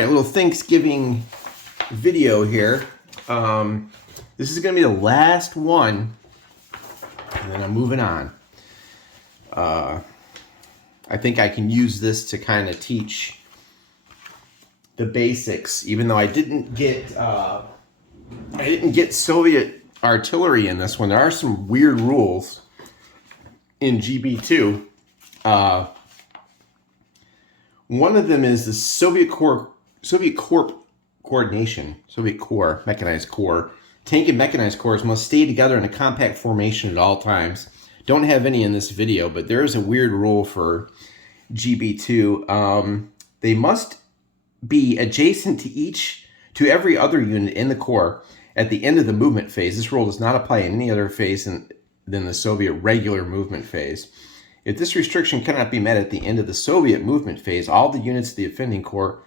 right, a little Thanksgiving video here. This is going to be the last one, and then I'm moving on. I think I can use this to kind of teach the basics, even though I didn't get Soviet artillery in this one. There are some weird rules in GB2. One of them is the Soviet Corps coordination. Soviet Corps, mechanized corps. Tank and mechanized corps must stay together in a compact formation at all times. Don't have any in this video, but there is a weird rule for GB2. They must be adjacent to every other unit in the corps at the end of the movement phase. This rule does not apply in any other phase than the Soviet regular movement phase. If this restriction cannot be met at the end of the Soviet movement phase, all the units of the offending corps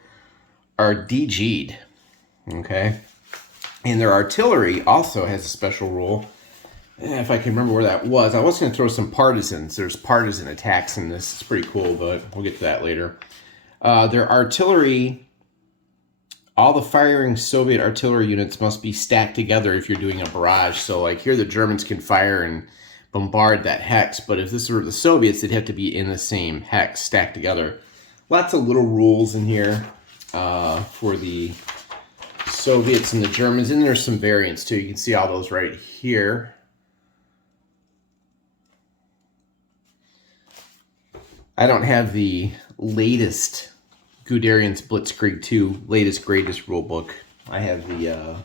are DG'd. Okay? And their artillery also has a special rule. If I can remember where that was. I was going to throw some partisans. There's partisan attacks in this. It's pretty cool, but we'll get to that later. Their artillery, all the firing Soviet artillery units must be stacked together if you're doing a barrage. So like here the Germans can fire and bombard that hex, but if this were the Soviets, they'd have to be in the same hex, stacked together. Lots of little rules in here for the Soviets and the Germans, and there's some variants too. You can see all those right here. I don't have the latest Guderian's Blitzkrieg 2 latest greatest rule book. I have the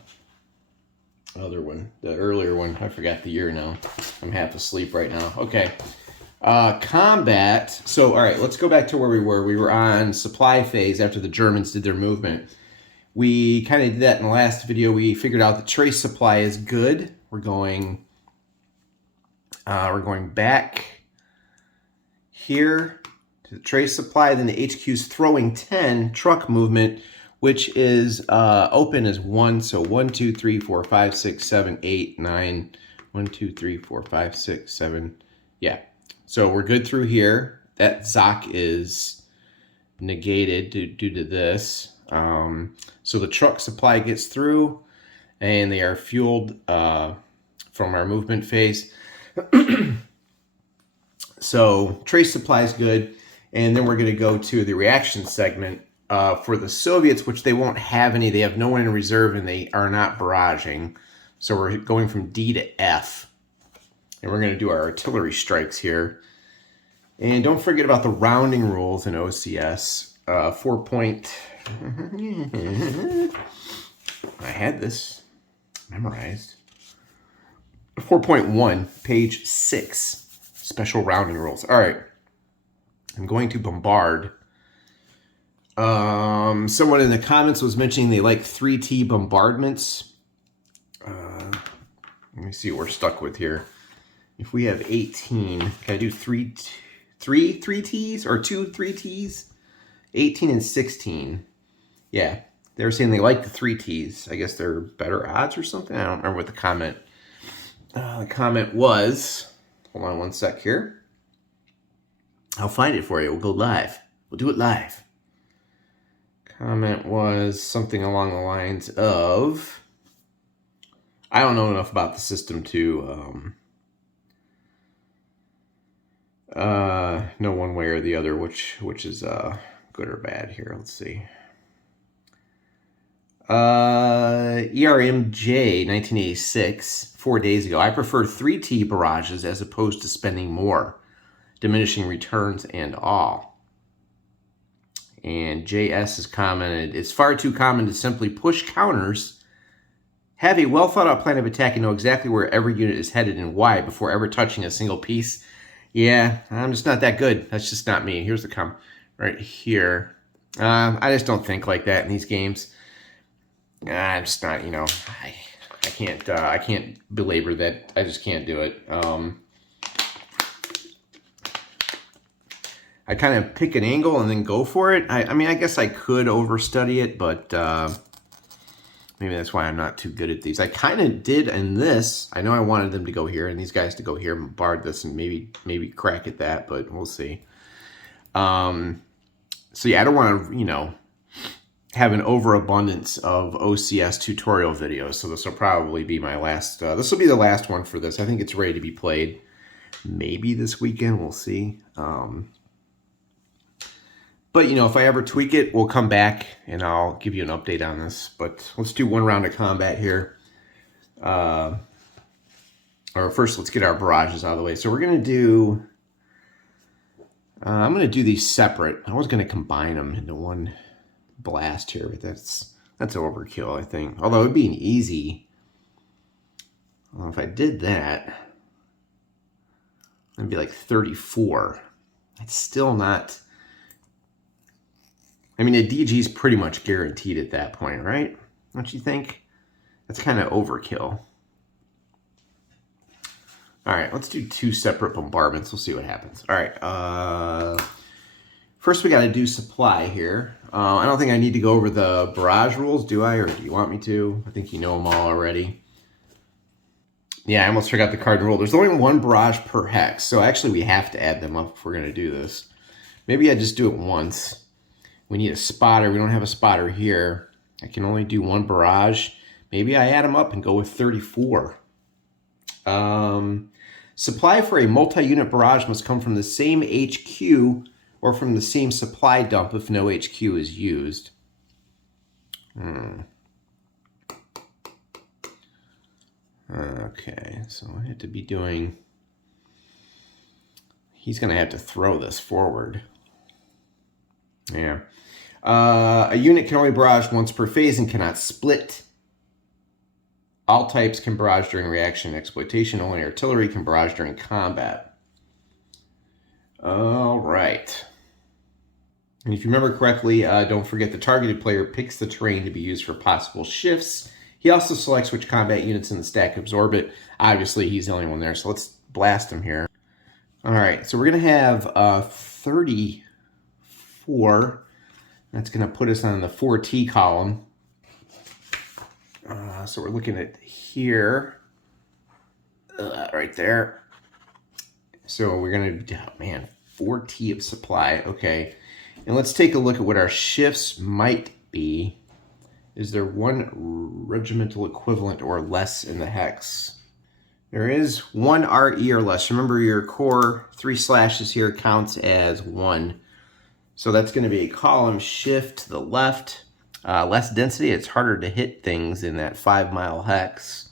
other one, the earlier one. I forgot the year now. I'm half asleep right now. Okay. Combat. So, all right, let's go back to where we were. We were on supply phase after the Germans did their movement. We kind of did that in the last video. We figured out that trace supply is good. We're going back here to the trace supply. Then the HQ's throwing 10 truck movement, which is open as 1. So 1, 2, 3, 4, 5, 6, 7, 8, 9. 1, 2, 3, 4, 5, 6, 7. Yeah. So we're good through here. That ZOC is negated due to this. So the truck supply gets through, and they are fueled from our movement phase. So trace supply is good. And then we're going to go to the reaction segment. For the Soviets, which they won't have any, they have no one in reserve, and they are not barraging. So we're going from D to F. And we're going to do our artillery strikes here. And don't forget about the rounding rules in OCS. 4 point... I had this memorized. 4.1, page 6. Special rounding rules. All right. I'm going to bombard. Someone in the comments was mentioning they like 3T bombardments. Let me see what we're stuck with here. If we have 18, can I do three 3Ts or 2 3Ts? 18 and 16. Yeah, they were saying they like the 3Ts. I guess they're better odds or something. I don't remember what the comment was. Hold on one sec here. I'll find it for you. We'll go live. We'll do it live. Comment was something along the lines of, I don't know enough about the system to know one way or the other which is good or bad here. Let's see. ERMJ 1986, 4 days ago. I prefer 3T barrages as opposed to spending more, diminishing returns and all. And JS has commented, it's far too common to simply push counters, have a well thought out plan of attack, and know exactly where every unit is headed and why before ever touching a single piece. Yeah, I'm just not that good. That's just not me. Here's the comment right here. I just don't think like that in these games. I'm just not, I can't belabor that. I just can't do it. I kind of pick an angle and then go for it. I mean, I guess I could overstudy it, but maybe that's why I'm not too good at these. I kind of did in this. I know I wanted them to go here and these guys to go here and bombard this and maybe crack at that, but we'll see. So yeah, I don't want to, have an overabundance of OCS tutorial videos, so this will probably be my last, this will be the last one for this. I think it's ready to be played. Maybe this weekend, we'll see. But, you know, if I ever tweak it, we'll come back and I'll give you an update on this. But let's do one round of combat here. Or first, let's get our barrages out of the way. So we're going to do... I'm going to do these separate. I was going to combine them into one blast here, but that's overkill, I think. Although it would be an easy... Well, if I did that, it'd be like 34. It's still not... I mean, a DG is pretty much guaranteed at that point, right? Don't you think? That's kind of overkill. All right, let's do 2 separate bombardments. We'll see what happens. All right, first we got to do supply here. I don't think I need to go over the barrage rules, do I? Or do you want me to? I think you know them all already. Yeah, I almost forgot the cardinal rule. There's only 1 barrage per hex, so actually we have to add them up if we're going to do this. Maybe I just do it once. We need a spotter. We don't have a spotter here. I can only do 1 barrage. Maybe I add them up and go with 34. Supply for a multi-unit barrage must come from the same HQ or from the same supply dump if no HQ is used. Okay, so I have to be doing... He's going to have to throw this forward. Yeah. A unit can only barrage once per phase and cannot split. All types can barrage during reaction and exploitation. Only artillery can barrage during combat. All right. And if you remember correctly, don't forget the targeted player picks the terrain to be used for possible shifts. He also selects which combat units in the stack absorb it. Obviously, he's the only one there, so let's blast him here. All right, so we're going to have 34. That's going to put us on the 4T column. So we're looking at here, right there. So we're going to, oh man, 4T of supply. Okay. And let's take a look at what our shifts might be. Is there 1 regimental equivalent or less in the hex? There is 1 RE or less. Remember, your core 3 slashes here counts as 1. So that's going to be a column shift to the left. Less density, it's harder to hit things in that 5-mile hex.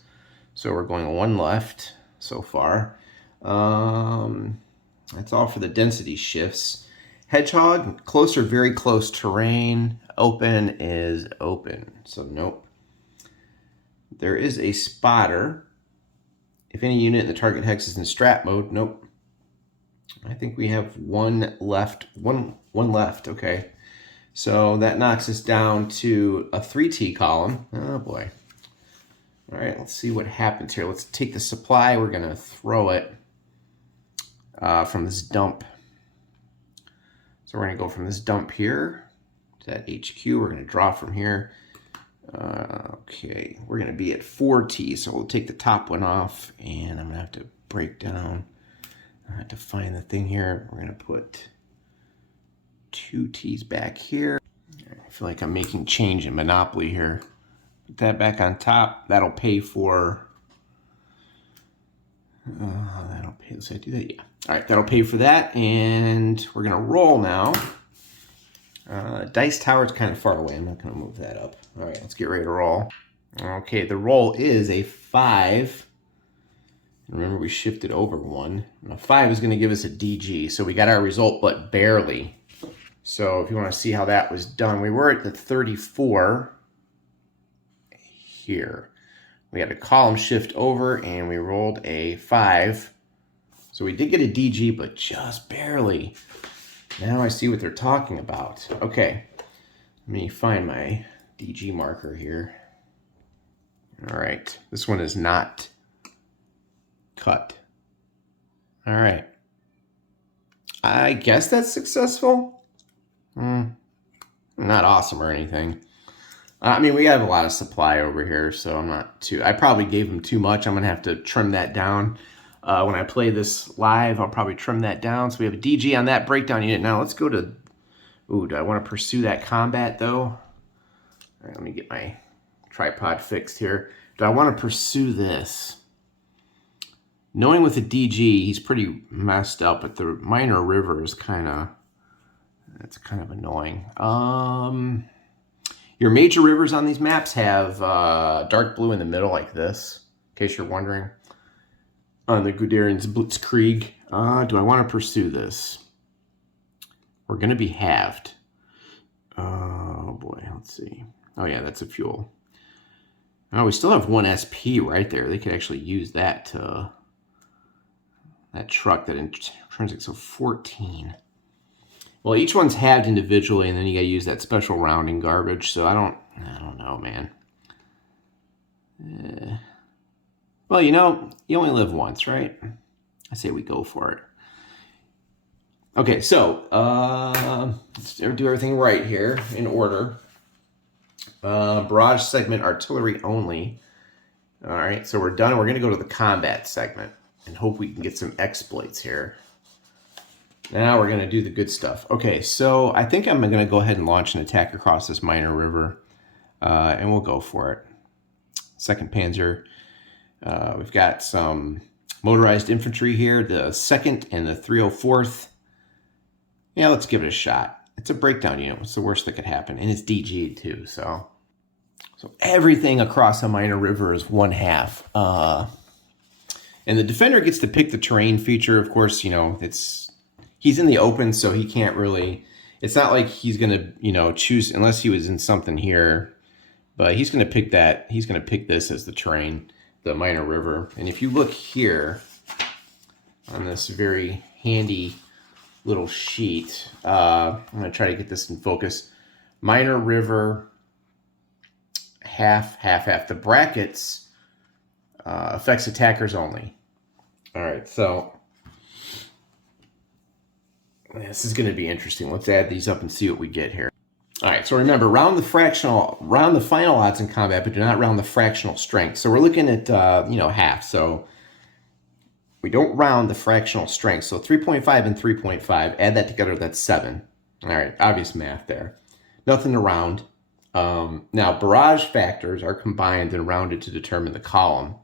So we're going 1 left so far. That's all for the density shifts. Hedgehog, close or very close terrain. Open is open, so nope. There is a spotter. If any unit in the target hex is in strat mode, nope. I think we have 1 left, one left, okay. So that knocks us down to a 3T column. Oh boy. All right, let's see what happens here. Let's take the supply. We're gonna throw it from this dump. So we're gonna go from this dump here to that HQ. We're gonna draw from here. Okay, we're gonna be at 4T, so we'll take the top one off, and I'm gonna have to break down. I have to find the thing here. We're gonna put 2 T's back here. I feel like I'm making change in Monopoly here. Put that back on top. That'll pay for... that'll pay. Let's do that. Yeah. All right, that'll pay for that, and we're gonna roll now. Dice tower is kind of far away. I'm not gonna move that up. All right, let's get ready to roll. Okay, the roll is a 5. Remember, we shifted over 1. And a 5 is going to give us a DG. So we got our result, but barely. So if you want to see how that was done, we were at the 34 here. We had a column shift over, and we rolled a 5. So we did get a DG, but just barely. Now I see what they're talking about. Okay, let me find my DG marker here. All right, this one is not cut. All right. I guess that's successful. Not awesome or anything. I mean, we have a lot of supply over here, so I'm not too... I probably gave them too much. I'm going to have to trim that down. When I play this live, I'll probably trim that down. So we have a DG on that breakdown unit. Now let's go to... Ooh, do I want to pursue that combat, though? All right, let me get my tripod fixed here. Do I want to pursue this? Knowing with the DG, he's pretty messed up, but the minor river is that's kind of annoying. Your major rivers on these maps have dark blue in the middle like this, in case you're wondering. On the Guderian's Blitzkrieg. Do I want to pursue this? We're going to be halved. Oh boy, let's see. Oh yeah, that's a fuel. Oh, we still have 1 SP right there. They could actually use that to... that truck, that intrinsic, so 14. Well, each one's halved individually, and then you gotta use that special rounding garbage, so I don't know, man. Well, you know, you only live once, right? I say we go for it. Okay, so let's do everything right here in order. Barrage segment, artillery only. All right, so we're done. We're gonna go to the combat segment and hope we can get some exploits here. Now we're gonna do the good stuff. Okay, so I think I'm gonna go ahead and launch an attack across this minor river, and we'll go for it. 2nd Panzer. We've got some motorized infantry here, the 2nd and the 304th. Yeah, let's give it a shot. It's a breakdown unit. What's the worst that could happen? And it's DG too, so everything across a minor river is 1/2. And the defender gets to pick the terrain feature. Of course, you know, he's in the open, so he can't really, it's not like he's gonna, you know, choose, unless he was in something here, but he's gonna pick that, he's gonna pick this as the terrain, the minor river. And if you look here on this very handy little sheet, I'm gonna try to get this in focus. Minor river, half. The brackets affects attackers only. All right, so this is going to be interesting. Let's add these up and see what we get here. All right, so remember, round the final odds in combat, but do not round the fractional strength. So we're looking at you know, half. So we don't round the fractional strength. So 3.5 and 3.5, add that together, that's 7. All right, obvious math there. Nothing to round. Now, barrage factors are combined and rounded to determine the column.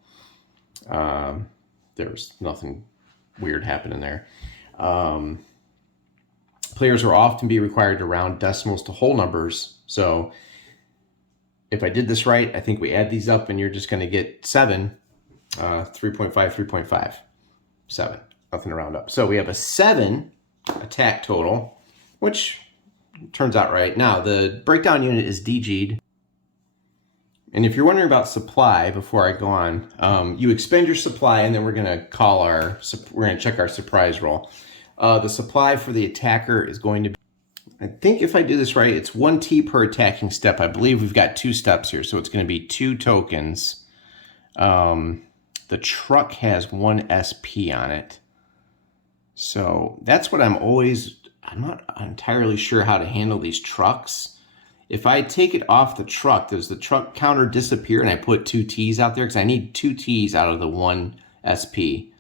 There's nothing weird happening there. Players will often be required to round decimals to whole numbers. So if I did this right, I think we add these up and you're just going to get 7, 3.5, 3.5, 7. Nothing to round up. So we have a 7 attack total, which turns out right. Now, the breakdown unit is DG'd. And if you're wondering about supply, before I go on, you expend your supply, and then we're going to check our surprise roll. The supply for the attacker is going to be, I think if I do this right, it's 1 T per attacking step. I believe we've got 2 steps here, so it's going to be 2 tokens. The truck has 1 SP on it. So that's what I'm not entirely sure how to handle these trucks. If I take it off the truck, does the truck counter disappear and I put 2 Ts out there? Because I need 2 Ts out of the 1 SP.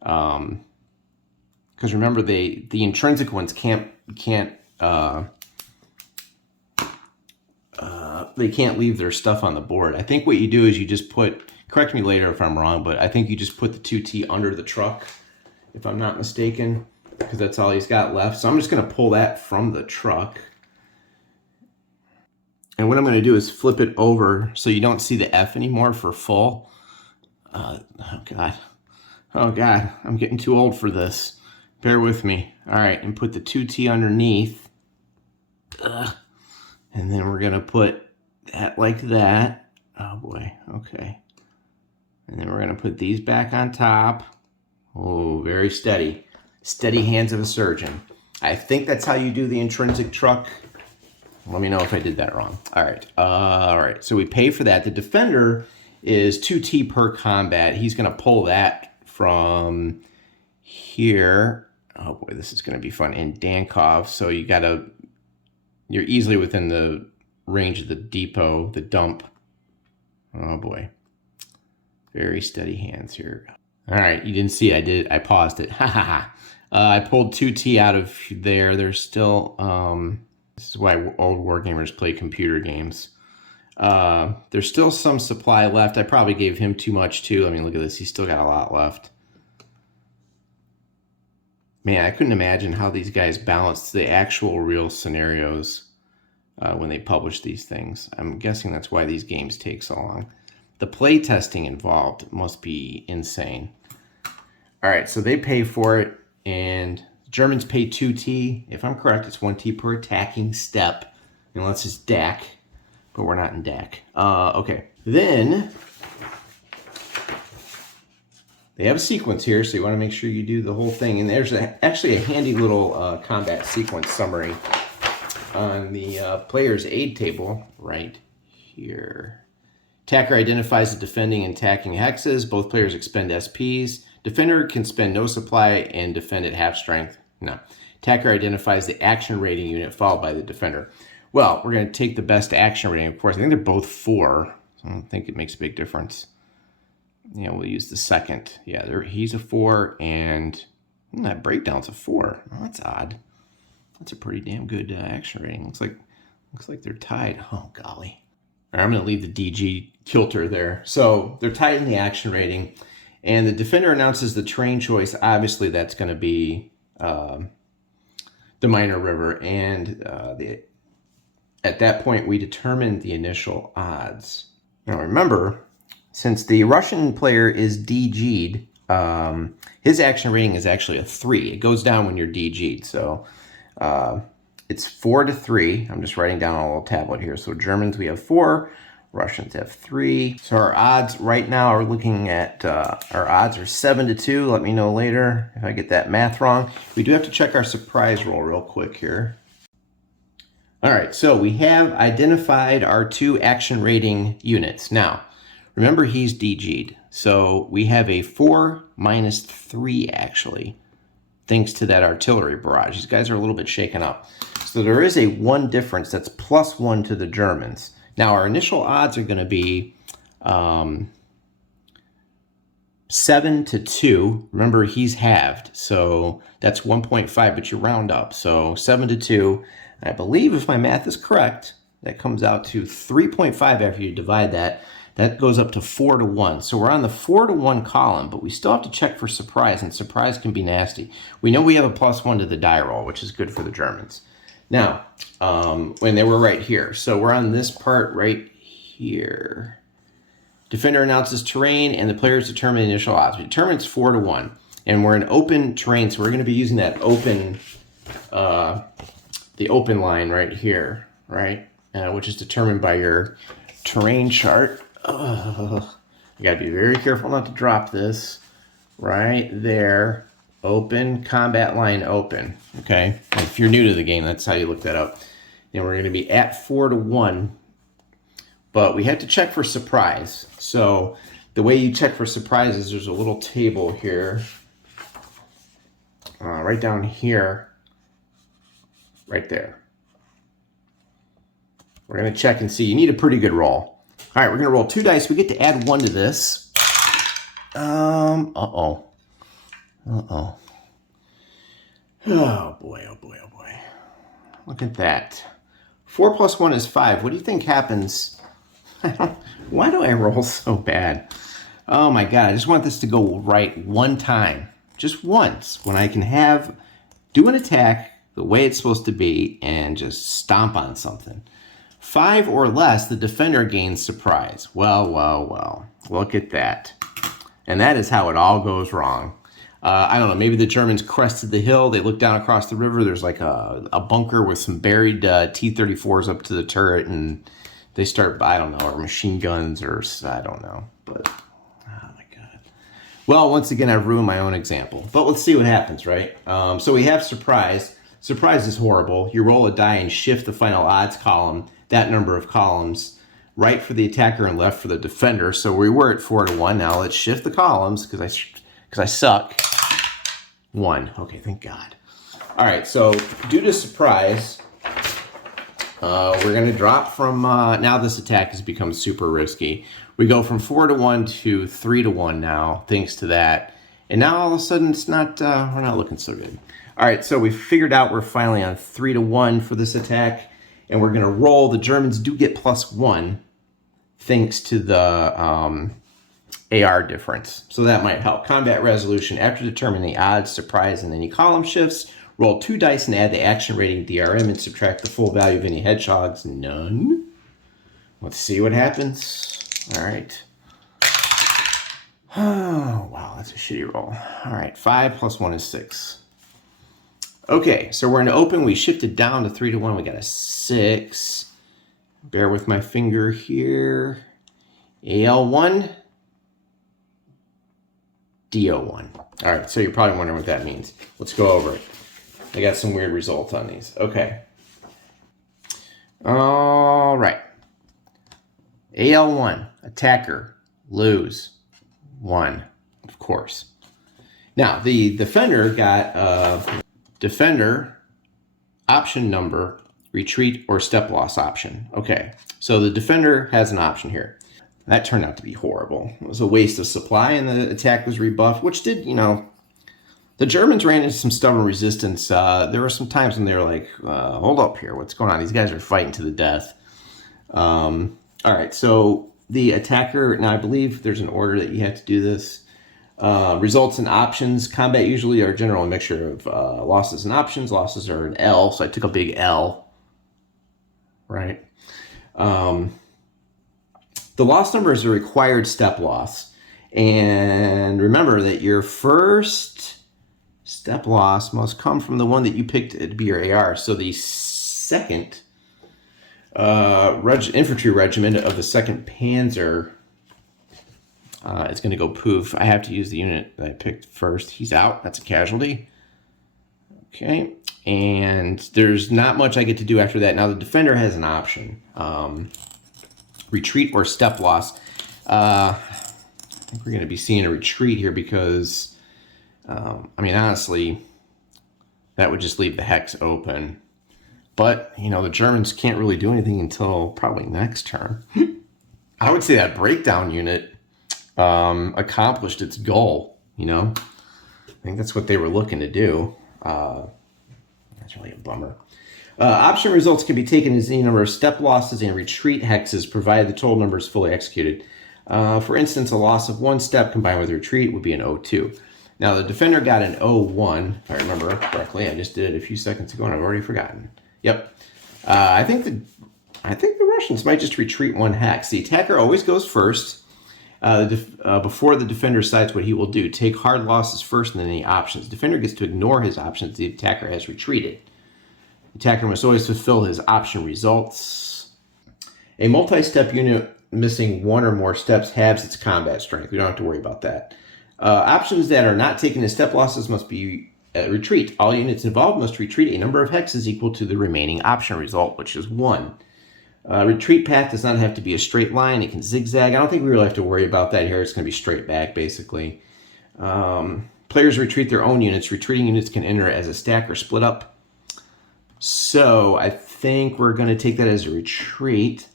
Because remember, the intrinsic ones can't leave their stuff on the board. I think what you do is you just put, correct me later if I'm wrong, but I think you just put the 2T under the truck, if I'm not mistaken, because that's all he's got left. So I'm just going to pull that from the truck. And what I'm going to do is flip it over so you don't see the F anymore for full. Oh, God. Oh, God. I'm getting too old for this. Bear with me. All right, and put the 2T underneath. And then we're going to put that like that. Oh, boy. Okay. And then we're going to put these back on top. Oh, very steady. Steady hands of a surgeon. I think that's how you do the intrinsic truck. Let me know if I did that wrong. All right. So we pay for that. The defender is 2T per combat. He's going to pull that from here. Oh boy, this is going to be fun. In Dankov. So you're easily within the range of the depot, the dump. Oh boy. Very steady hands here. All right, you didn't see it. I paused it. Ha ha ha. I pulled 2T out of there. There's still, this is why old wargamers play computer games. There's still some supply left. I probably gave him too much too. I mean, look at this. He's still got a lot left. Man, I couldn't imagine how these guys balanced the actual real scenarios when they publish these things. I'm guessing that's why these games take so long. The play testing involved must be insane. All right, so they pay for it, and the Germans pay 2T. If I'm correct, it's 1T per attacking step, unless it's DAC, but we're not in DAC. Okay, then they have a sequence here, so you want to make sure you do the whole thing. And there's actually a handy little combat sequence summary on the player's aid table right here. Attacker identifies the defending and attacking hexes. Both players expend SPs. Defender can spend no supply and defend at half strength. No. Attacker identifies the action rating unit followed by the defender. Well, we're going to take the best action rating, of course. I think they're both 4, so I don't think it makes a big difference. Yeah, we'll use the second. Yeah, he's a 4, and that breakdown's a 4. Oh, that's odd. That's a pretty damn good action rating. Looks like they're tied. Oh, golly. All right, I'm going to leave the DG kilter there. So they're tied in the action rating, and the defender announces the terrain choice. Obviously, that's going to be the minor river, and at that point, we determined the initial odds. Now, remember, since the Russian player is DG'd, his action rating is actually a 3. It goes down when you're DG'd, so it's 4-3. I'm just writing down on a little tablet here. So Germans, we have 4. Russians have 3. So our odds right now are looking at, our odds are 7-2. Let me know later if I get that math wrong. We do have to check our surprise roll real quick here. All right, so we have identified our 2 action rating units. Now, remember he's DG'd. So we have a 4 minus 3 actually, thanks to that artillery barrage. These guys are a little bit shaken up. So there is a 1 difference that's +1 to the Germans. Now our initial odds are going to be 7-2. Remember, he's halved, so that's 1.5, but you round up. So 7-2. I believe if my math is correct, that comes out to 3.5 after you divide that. That goes up to 4-1. So we're on the 4-1 column, but we still have to check for surprise, and surprise can be nasty. We know we have a +1 to the die roll, which is good for the Germans. Now, when they were right here. So we're on this part right here. Defender announces terrain, and the players determine the initial odds. We determine it's 4-1, and we're in open terrain, so we're going to be using that open, the open line right here, right? Which is determined by your terrain chart. You gotta be very careful not to drop this. Right there. Open, combat line open. Okay? And if you're new to the game, that's how you look that up. And we're gonna be at 4-1. But we have to check for surprise. So the way you check for surprise is there's a little table here. Right down here. Right there. We're gonna check and see. You need a pretty good roll. All right, we're going to roll 2 dice. We get to add 1 to this. Uh-oh. Oh, boy, oh, boy, oh, boy. Look at that. 4 + 1 is 5. What do you think happens? Why do I roll so bad? Oh, my God. I just want this to go right one time. Just once. When I can do an attack the way it's supposed to be and just stomp on something. 5 or less, the defender gains surprise. Well, well, well. Look at that. And that is how it all goes wrong. I don't know, maybe the Germans crested the hill. They look down across the river. There's like a bunker with some buried T-34s up to the turret, and they start, I don't know, or machine guns, or I don't know. But, oh my God. Well, once again, I've ruined my own example. But let's see what happens, right? So we have surprise. Surprise is horrible. You roll a die and shift the final odds column, that number of columns, right for the attacker and left for the defender. So we were at 4-1. Now let's shift the columns because I suck. 1. Okay, thank God. All right, so due to surprise, we're going to drop from, now this attack has become super risky. We go from 4-1 to 3-1 now, thanks to that. And now all of a sudden it's not, we're not looking so good. All right, so we figured out we're finally on 3-1 for this attack. And we're going to roll. The Germans do get +1. thanks to the AR difference. So that might help. Combat resolution. After determining the odds, surprise, and any column shifts, roll 2 dice and add the action rating DRM and subtract the full value of any hedgehogs. None. Let's see what happens. All right. Oh, wow, that's a shitty roll. All right, 5 plus 1 is 6. Okay, so we're in open. We shifted down to 3 to 1. We got a 6. Bear with my finger here. AL1. DO1. All right, so you're probably wondering what that means. Let's go over it. I got some weird results on these. Okay. All right. AL1, attacker, lose, 1, of course. Now, the defender got defender, option number, retreat, or step loss option. Okay, so the defender has an option here. That turned out to be horrible. It was a waste of supply, and the attack was rebuffed, which did, you know, the Germans ran into some stubborn resistance. There were some times when they were like, hold up here, what's going on? These guys are fighting to the death. All right, so the attacker, now I believe there's an order that you have to do this. Results and options. Combat usually are generally a mixture of losses and options. Losses are an L, so I took a big L. Right? The loss number is a required step loss. And remember that your first step loss must come from the one that you picked to be your AR. So the second infantry regiment of the 2nd Panzer is going to go poof. I have to use the unit that I picked first. He's out. That's a casualty. Okay. And there's not much I get to do after that. Now, the defender has an option. Retreat or step loss. I think we're going to be seeing a retreat here because, I mean, honestly, that would just leave the hex open. But, you know, the Germans can't really do anything until probably next turn. I would say that breakdown unit accomplished its goal, you know? I think that's what they were looking to do. That's really a bummer. Option results can be taken as any number of step losses and retreat hexes, provided the total number is fully executed. For instance, a loss of 1 step combined with retreat would be an O2. Now, the defender got an O1, if I remember correctly. I just did it a few seconds ago, and I've already forgotten. Yep. I think the Russians might just retreat 1 hex. The attacker always goes first. Before the defender decides what he will do. Take hard losses first and then any options. Defender gets to ignore his options. The attacker has retreated. The attacker must always fulfill his option results. A multi-step unit missing 1 or more steps halves its combat strength. We don't have to worry about that. Options that are not taken as step losses must be retreat. All units involved must retreat a number of hexes equal to the remaining option result, which is 1. Retreat path does not have to be a straight line. It can zigzag. I don't think we really have to worry about that here. It's going to be straight back, basically. Players retreat their own units. Retreating units can enter as a stack or split up. So I think we're going to take that as a retreat.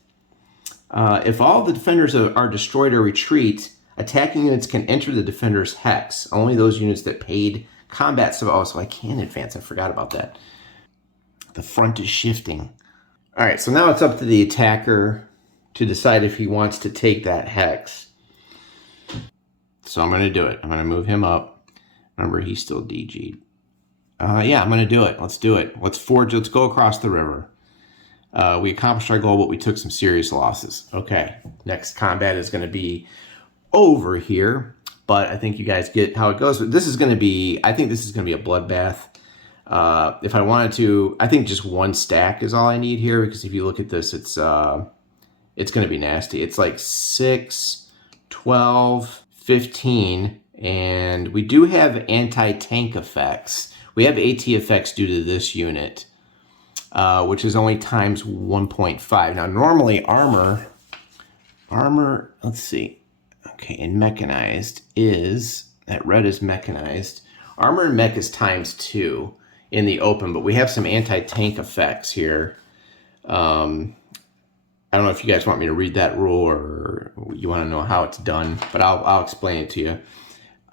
If all the defenders are destroyed or retreat, attacking units can enter the defender's hex. Only those units that paid combat. So I can advance. I forgot about that. The front is shifting. All right, so now it's up to the attacker to decide if he wants to take that hex. So I'm going to do it. I'm going to move him up. Remember, he's still DG'd. Yeah, I'm going to do it. Let's do it. Let's go across the river. We accomplished our goal, but we took some serious losses. Okay, next combat is going to be over here, but I think you guys get how it goes. This is going to be, I think this is going to be a bloodbath. If I wanted to, I think just 1 stack is all I need here, because if you look at this, it's going to be nasty. It's like 6, 12, 15, and we do have anti-tank effects. We have AT effects due to this unit, which is only times 1.5. Now, normally armor, let's see. Okay, and mechanized is, that red is mechanized. Armor and mech is times 2 in the open, but we have some anti-tank effects here. I don't know if you guys want me to read that rule or you want to know how it's done, but I'll explain it to you.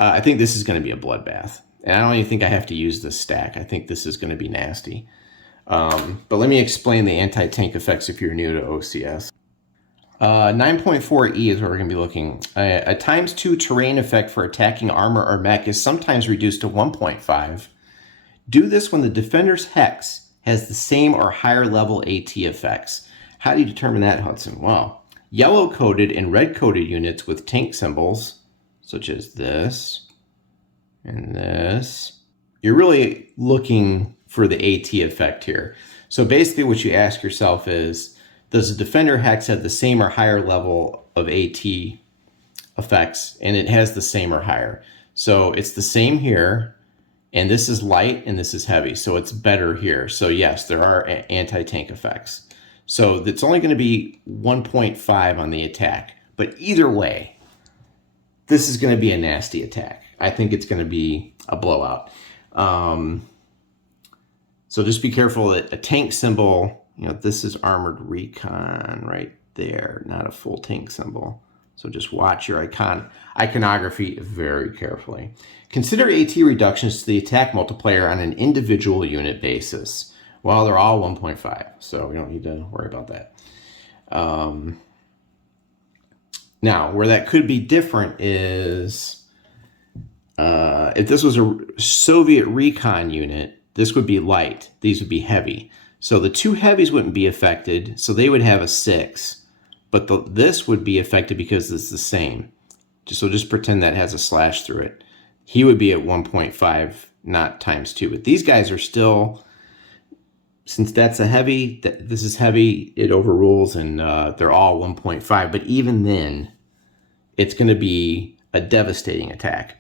I think this is going to be a bloodbath, and I don't even think I have to use this stack. I think this is going to be nasty. But let me explain the anti-tank effects if you're new to OCS. 9.4E is where we're going to be looking. A ×2 terrain effect for attacking armor or mech is sometimes reduced to 1.5. Do this when the defender's hex has the same or higher level AT effects. How do you determine that, Hudson? Well, yellow-coded and red-coded units with tank symbols, such as this and this, you're really looking for the AT effect here. So basically what you ask yourself is, does the defender hex have the same or higher level of AT effects? And it has the same or higher. So it's the same here, and this is light and this is heavy. So it's better here. So yes, there are anti-tank effects. So it's only going to be 1.5 on the attack. But either way, this is going to be a nasty attack. I think it's going to be a blowout. So just be careful that a tank symbol, this is armored recon right there, not a full tank symbol. So just watch your iconography very carefully. Consider AT reductions to the attack multiplier on an individual unit basis. Well, they're all 1.5, so we don't need to worry about that. Now, where that could be different is if this was a Soviet recon unit, this would be light. These would be heavy. So the two heavies wouldn't be affected, so they would have a 6. But this would be affected because it's the same. So just pretend that has a slash through it. He would be at 1.5, not ×2. But these guys are still, since that's a heavy, this is heavy, it overrules, and they're all 1.5. But even then, it's going to be a devastating attack.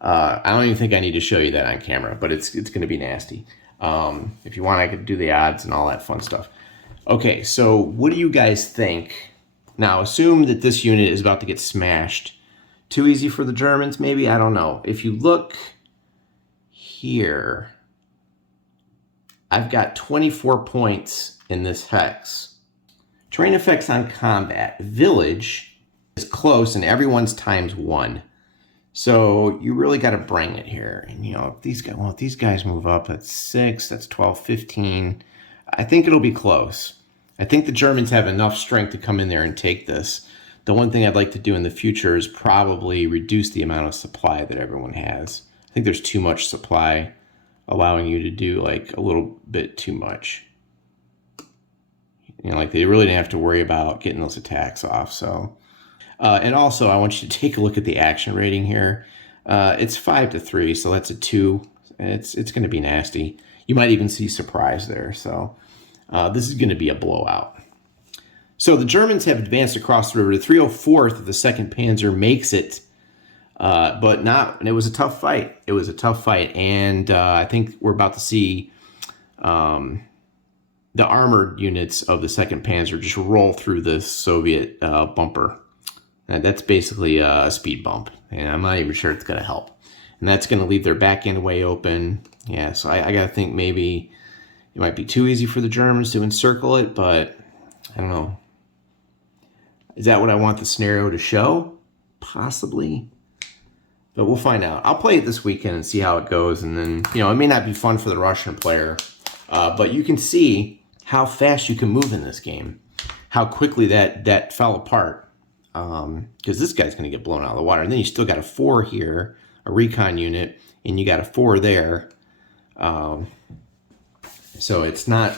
I don't even think I need to show you that on camera, but it's going to be nasty. If you want, I could do the odds and all that fun stuff. Okay, so what do you guys think? Now, assume that this unit is about to get smashed. Too easy for the Germans, maybe? I don't know. If you look here, I've got 24 points in this hex. Terrain effects on combat. Village is close, and everyone's ×1. So you really got to bring it here. And, if these guys move up, that's 6, that's 12, 15. I think it'll be close. I think the Germans have enough strength to come in there and take this. The one thing I'd like to do in the future is probably reduce the amount of supply that everyone has. I think there's too much supply, allowing you to do like a little bit too much. Like they really didn't have to worry about getting those attacks off. So, and also I want you to take a look at the action rating here. It's 5-3, so that's a 2. It's going to be nasty. You might even see surprise there. So this is going to be a blowout. So the Germans have advanced across the river. The 304th of the 2nd Panzer makes it, but not. And it was a tough fight. It was a tough fight, and I think we're about to see the armored units of the 2nd Panzer just roll through this Soviet bumper. And that's basically a speed bump, and I'm not even sure it's going to help. And that's going to leave their back end way open. Yeah, so I got to think maybe it might be too easy for the Germans to encircle it, but I don't know. Is that what I want the scenario to show? Possibly. But we'll find out. I'll play it this weekend and see how it goes. And then, it may not be fun for the Russian player, but you can see how fast you can move in this game. How quickly that fell apart. Because this guy's going to get blown out of the water. And then you still got a 4 here, a recon unit, and you got a 4 there. So it's not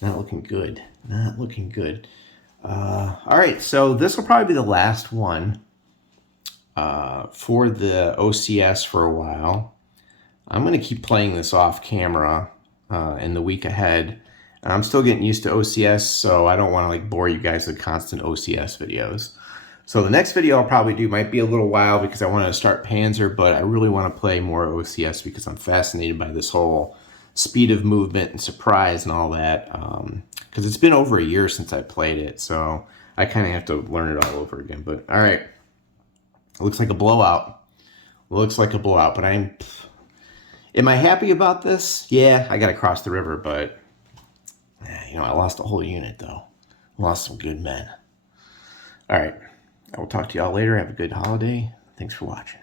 looking good. Not looking good. All right, so this will probably be the last one for the OCS for a while. I'm going to keep playing this off camera in the week ahead. I'm still getting used to OCS, so I don't want to bore you guys with constant OCS videos. So the next video I'll probably do might be a little while because I want to start Panzer, but I really want to play more OCS because I'm fascinated by this whole speed of movement and surprise and all that. Because it's been over a year since I played it, so I kind of have to learn it all over again. But all right, it looks like a blowout. Looks like a blowout, but am I happy about this? Yeah, I got to cross the river, but I lost a whole unit though. I lost some good men. All right, I will talk to y'all later. Have a good holiday. Thanks for watching.